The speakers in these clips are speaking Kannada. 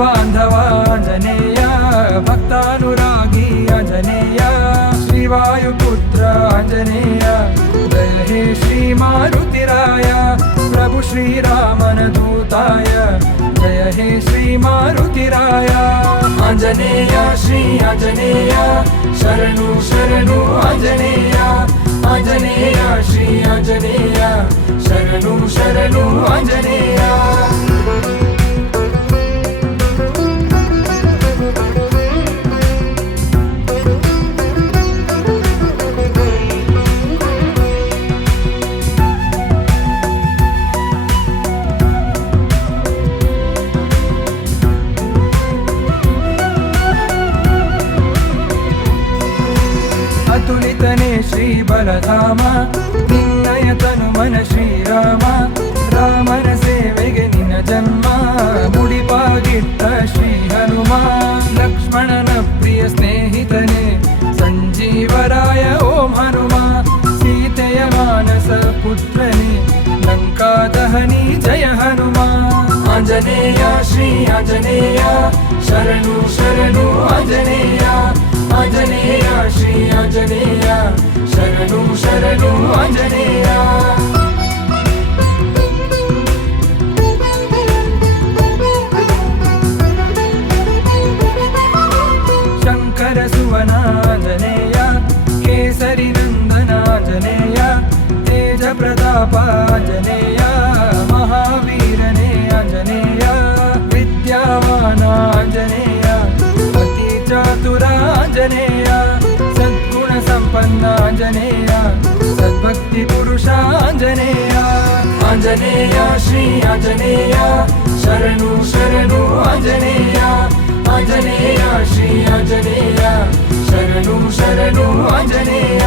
ಬಾಂಧವ ಆಂಜನೇಯ, ಭಕ್ತಾನುರಾಗಿ ಆಂಜನೇಯ, ಶ್ರೀವಾಯುಪುತ್ರ ಆಂಜನೇಯ, ಜಯ ಹೇ ಶ್ರೀ ಮಾರುತಿರಾಯ, ಪ್ರಭು ಶ್ರೀರಾಮನ ದೂತಾಯ, ಜಯ ಹೇ ಶ್ರೀ ಮಾರುತಿರಾಯ. ಆಂಜನೇಯ ಶ್ರೀ ಆಂಜನೇಯ, ಶರಣು ಶರಣು ಆಂಜನೇಯ, ಆಂಜನೇಯ ಶ್ರೀ ಆಂಜನೇಯ, ಶರಣು ಶರಣು ಆಂಜನೇಯ. ಅತುಲಿತನೇ ಶ್ರೀ ಬಲಧಾಮ, ನಿನ್ನಯ ತನು ಮನ ಶ್ರೀರಾಮ, ರಾಮನ ಸೇವೆಗೆ ನಿನ್ನ ಜನ್ಮ, ಮುಡಿಪಾಗಿಟ್ಟ ಶ್ರೀ ಹನುಮ, ಲಕ್ಷ್ಮಣನ ಪ್ರಿಯ ಸ್ನೇಹಿತನೇ ಸಂಜೀವರಾಯ ಓಂ ಹನುಮ, ಸೀತೆಯ ಮಾನಸ ಪುತ್ರನೇ ಲಂಕಾ ದಹನಿ ಜಯ ಹನುಮ. ಆಂಜನೇಯ ಶ್ರೀ ಆಂಜನೇಯ, ಶರಣು ಶರಣು ಆಂಜನೇಯ, ಆಂಜನೇಯ ಶ್ರೀ ಆಂಜನೇಯ, ಶರಣು ಶರಣು ಆಂಜನೇಯ. ಶಂಕರ ಸುವನ ಆಂಜನೇಯ, ಕೇಸರಿ ನಂದನ ಆಂಜನೇಯ, ತೇಜ ಪ್ರತಾಪ ಆಂಜನೇಯ, ಮಹಾವೀರನೇ ಆಂಜನೇಯ, ವಿದ್ಯಾವಾನ ಆಂಜನೇಯ, ಅತಿ ಚಾತುರ ಆಂಜನೇಯ, ಸದ್ಗುಣ ಸಂಪನ್ನ ಆಂಜನೇಯ, ಸದ್ಭಕ್ತಿ ಪುರುಷ ಆಂಜನೇಯ. ಆಂಜನೇಯ ಶ್ರೀ ಆಂಜನೇಯ, ಶರಣು ಶರಣು ಆಂಜನೇಯ, ಆಂಜನೇಯ ಶ್ರೀ ಆಂಜನೇಯ, ಶರಣು ಶರಣು ಆಂಜನೇಯ.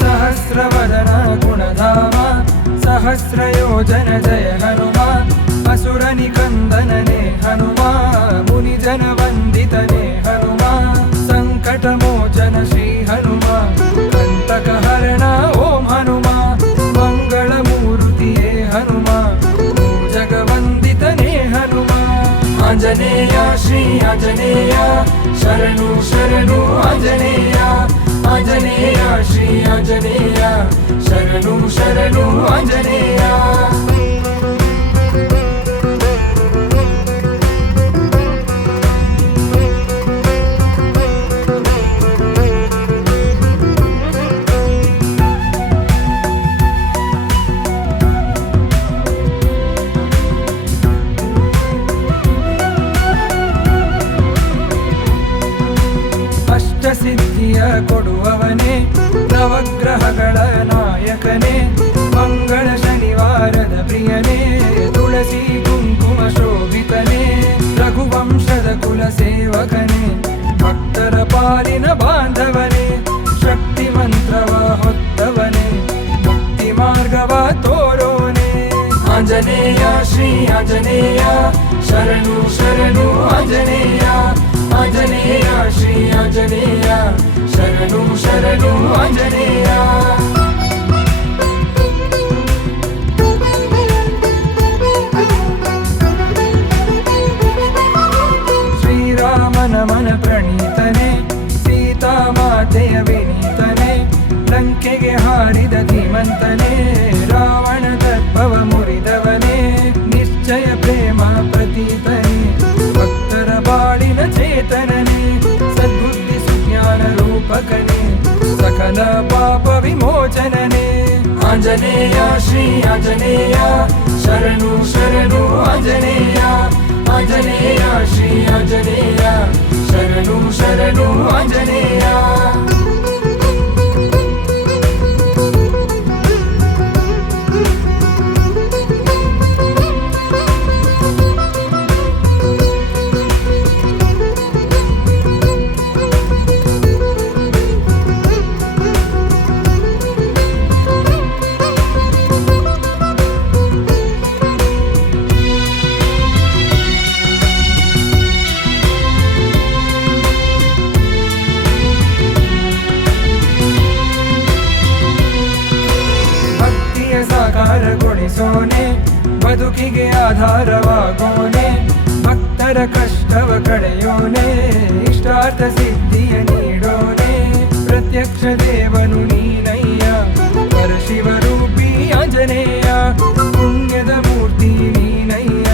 ಸಹಸ್ರವದನ ಗುಣಧಾಮ, ಸಹಸ್ರಯೋಜನ ಜಯ ಹನುಮ, ಅಸುರ ನಿಕಂದನನೇ ಹನುಮ, ಮುನಿಜನ ವಂದಿತನೇ ಹನುಮ, ಸಂಕಟ ಮೋಚನ ಶ್ರೀ ಹನುಮ, ಕಂಟಕ ಹರಣ ಓಂ ಹನುಮ, ಮಂಗಳ ಮೂರುತಿಯೇ ಹನುಮ, ಜಗವಂದಿತನೇ ಹನುಮ. ಆಂಜನೇಯ ಶ್ರೀ ಆಂಜನೇಯ, ಶರಣು ಶರಣು ಆಂಜನೇಯ, ಆಂಜನೇಯ ಶ್ರೀ ಆಂಜನೇಯ, ಶರಣು ಶರಣು ಆಂಜನೇಯ. ಸಿದ್ಧಿಯ ಕೊಡುವವನೇ, ನವಗ್ರಹಗಳ ನಾಯಕನೇ, ಮಂಗಳ ಶನಿವಾರದ ಪ್ರಿಯನೇ, ತುಳಸಿ ಕುಂಕುಮ ಶೋಭಿತನೇ, ರಘುವಂಶದ ಕುಲ ಸೇವಕನೇ, ಭಕ್ತರ ಪಾಲಿನ ಬಾಂಧವನೇ, ಶಕ್ತಿ ಮಂತ್ರವ ಹೊತ್ತವನೇ, ಮುಕ್ತಿ ಮಾರ್ಗವ ತೋರೋನೆ. ಆಂಜನೇಯ ಶ್ರೀ ಆಂಜನೇಯ, ಶರಣು ಶರಣು ಆಂಜನೇಯ, ಆಂಜನೇಯ ಶ್ರೀ ಆಂಜನೇಯ, ಶರಣು ಶರಣು ಆಂಜನೇಯ. ಶ್ರೀರಾಮನ ಮನ ಪ್ರಣೀತನೇ, ಸೀತಾ ಮಾತೆಯ ವಿನೀತನೇ, ಲಂಕೆಗೆ ಹಾರಿದ ಧೀಮಂತನೇ, ರಾವಣ ದರ್ಪವ ಮುರಿದವನೇ, ನಿಶ್ಚಯ ಪ್ರೇಮ ಪ್ರತೀತನೇ, ಭಕ್ತರ ಬಾಳಿನ ಚೇತನನೇ, ಸದ್ಬುದ್ಧಿ ಸುಜ್ಞಾನ ರೂಪಕನೇ, ಸಕಲ ಪಾಪ ವಿಮೋಚನನೇ. ಆಂಜನೇಯ ಶ್ರೀ ಆಂಜನೇಯ, ಶರಣು ಶರಣು ಆಂಜನೇಯ, ಆಂಜನೇಯ ಶ್ರೀ ಆಂಜನೇಯ, ಶರಣು ಶರಣು ಆಂಜನೇಯ. ಕಾಯೋನೆ, ಬದುಕಿಗೆ ಆಧಾರವಾಗೋನೆ, ಭಕ್ತರ ಕಷ್ಟವ ಕಳೆಯೋನೆ, ಇಷ್ಟಾರ್ಥ ಸಿದ್ಧಿಯ ನೀಡೋನೆ. ಪ್ರತ್ಯಕ್ಷ ದೇವನು ನೀನಯ್ಯ, ಪರಶಿವರೂಪಿ ಆಂಜನೇಯ, ಪುಣ್ಯದ ಮೂರ್ತಿ ನೀನಯ್ಯ,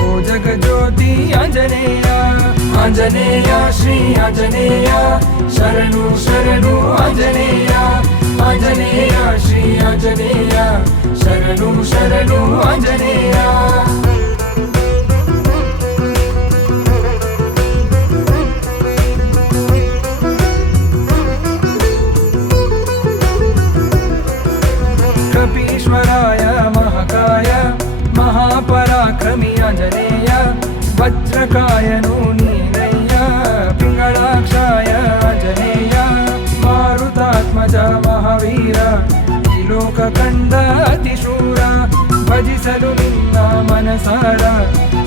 ಓ ಜಗಜ್ಯೋತಿ ಆಂಜನೇಯ. ಆಂಜನೇಯ ಶ್ರೀ ಆಂಜನೇಯ, ಶರಣು ಶರಣು ಆಂಜನೇಯ. ಆಂಜನೇಯ ಶ್ರೀ ಆಂಜನೇಯ, ಶರಣು ಶರಣು ಆಂಜನೇಯ. ಕಪೀಶ್ವರಾಯ ಮಹಾಕಾಯ, ಮಹಾಪರಾಕ್ರಮಿ ಆಂಜನೇಯ, ವಜ್ರಕಾಯನು ನೀನಯ್ಯ, ಪಿಂಗಳಾಕ್ಷಾಯ ಆಂಜನೇಯ, ಮಾರುತಾತ್ಮಜ ಮಹಾವೀರ, ಈ ಲೋಕ ಕಂಡ ಅತಿಶೂರ. ಭಜಿಸಲು ನಿನ್ನ ಮನಸಾರ,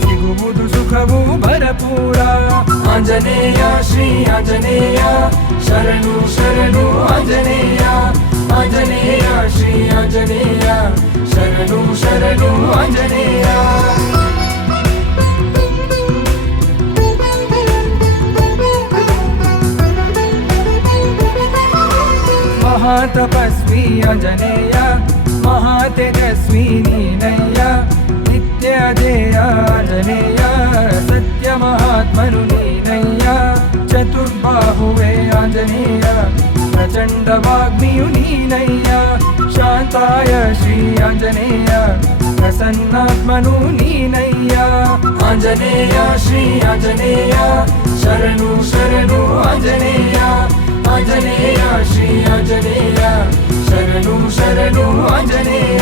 ಸಿಗುವುದು ಸುಖವು ಭರಪೂರ. ಆಂಜನೇಯ ಶ್ರೀ ಆಂಜನೇಯ, ಶರಣು ಶರಣು ಆಂಜನೇಯ. ಆಂಜನೇಯ ಶ್ರೀ ಆಂಜನೇಯ, ಶರಣು ಶರಣು ಆಂಜನೇಯ. ಮಹಾತಪಸ್ವಿ ಆಂಜನೇಯ, ಮಹಾತೇಜಸ್ವಿ ನೀನಯ್ಯ, ನಿತ್ಯ ಜಯ ಆಂಜನೇಯ, ಸತ್ಯ ಮಹಾತ್ಮನು ನೀನಯ್ಯ. ಚತುರ್ಬಾಹುವೆ ಆಂಜನೇಯ, ಪ್ರಚಂಡ ವಾಗ್ಮಿಯು ನೀನಯ್ಯ, ಶಾಂತಾಯ ಶ್ರೀ ಆಂಜನೇಯ, ಪ್ರಸನ್ನಾತ್ಮನು ನೀನಯ್ಯ. ಆಂಜನೇಯ ಶ್ರೀ ಆಂಜನೇಯ, ಶರಣು ಶರಣು ಆಂಜನೇಯ. ಆಂಜನೇಯ ಶ್ರೀ ಆಂಜನೇಯ, ಶರಣು ಶರಣು ಆಂಜನೇಯ.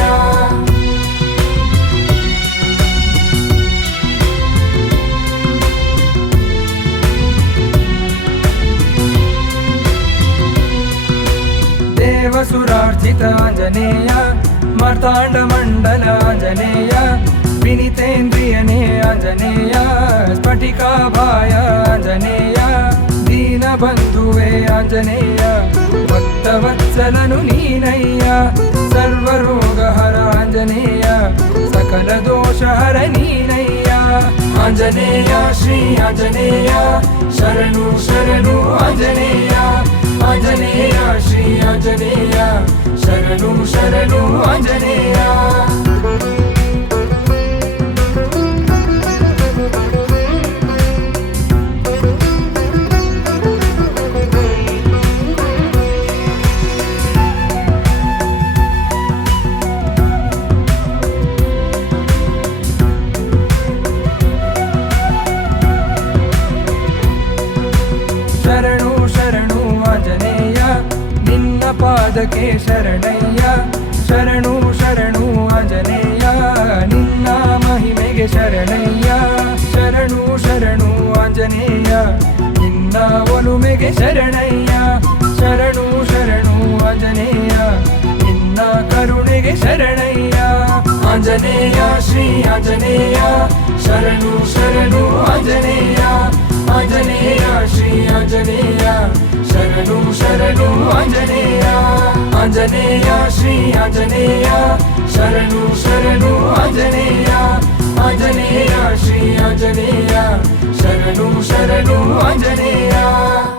ದೇವಸುರಾರ್ಚಿತ ಆಂಜನೇಯ, ಮಾರ್ತಾಂಡ ಮಂಡಲ ಆಂಜನೇಯ, ವಿನಿತೇಂದ್ರಿಯನೇ ಆಂಜನೇಯ, ಸ್ಫಟಿಕಾಭಾಯ ಆಂಜನೇಯ, ದೀನಬಂಧುವೇ ಆಂಜನೇಯ, ಭಕ್ತವತ್ಸಲನು ನೀನಯ್ಯ. ಸರ್ವರೋಗಹರ ಆಂಜನೇಯ, ಸಕಲ ದೋಷಹರ ನೀನಯ್ಯ. ಆಂಜನೇಯ ಶ್ರೀ ಆಂಜನೇಯ, ಶರಣು ಶರಣು ಆಂಜನೇಯ. ಆಂಜನೇಯ ಶ್ರೀ ಆಂಜನೇಯ, ಶರಣು ಶರಣು ಆಂಜನೇಯ. ಶರಣು ಶರಣು ಆಂಜನೇಯ, ನಿನ್ನ ಪಾದಕ್ಕೆ ಶರಣಯ್ಯ. ಶರಣು ಶರಣು ಆಂಜನೇಯ, ನಿನ್ನ ಮಹಿಮೆಗೆ ಶರಣಯ್ಯ. ಶರಣು ಶರಣು ಆಂಜನೇಯ, ನಿನ್ನ ಒಲುಮೆಗೆ ಶರಣಯ್ಯ. ಶರಣು ಶರಣು ಆಂಜನೇಯ, ನಿನ್ನ ಕರುಣೆಗೆ ಶರಣಯ್ಯ. ಆಂಜನೇಯ ಶ್ರೀ ಆಂಜನೇಯ, ಶರಣು ಶರಣು ಆಂಜನೇಯ. ಆಂಜನೇಯ ಶ್ರೀ ಆಂಜನೇಯ, ಶರಣು ಶರಣು ಆಂಜನೇಯ. ಆಂಜನೇಯ ಶ್ರೀ ಆಂಜನೇಯ, ಶರಣು ಶರಣು ಆಂಜನೇಯ. ಆಂಜನೇಯ ಶ್ರೀ ಆಂಜನೇಯ, ಶರಣು ಶರಣು ಆಂಜನೇಯ.